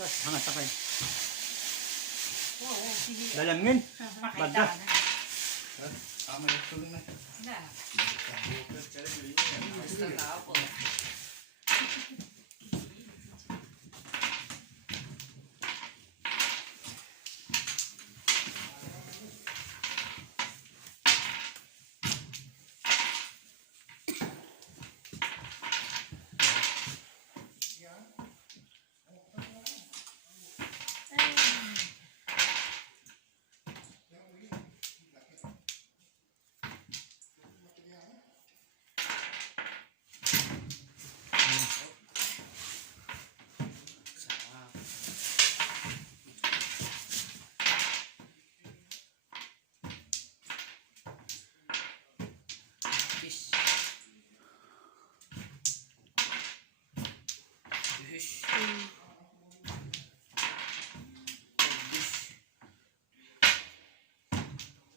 Hangat takay. Oo, sige. Dalangin. Makita Banda. na. Tama yung tulong na. Na. Basta tao po.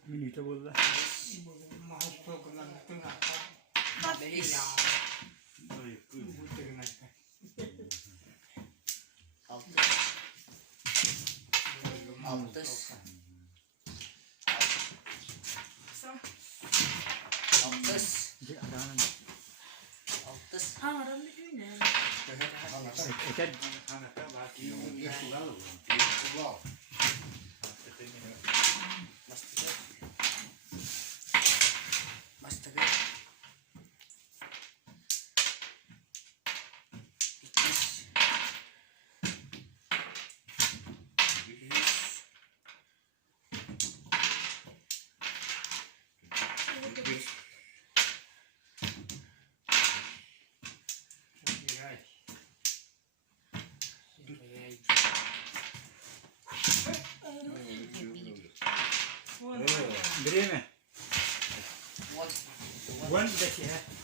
Minute wala. Hindi, adangan. Marami din eh. Ikad. Beri na. One da siya.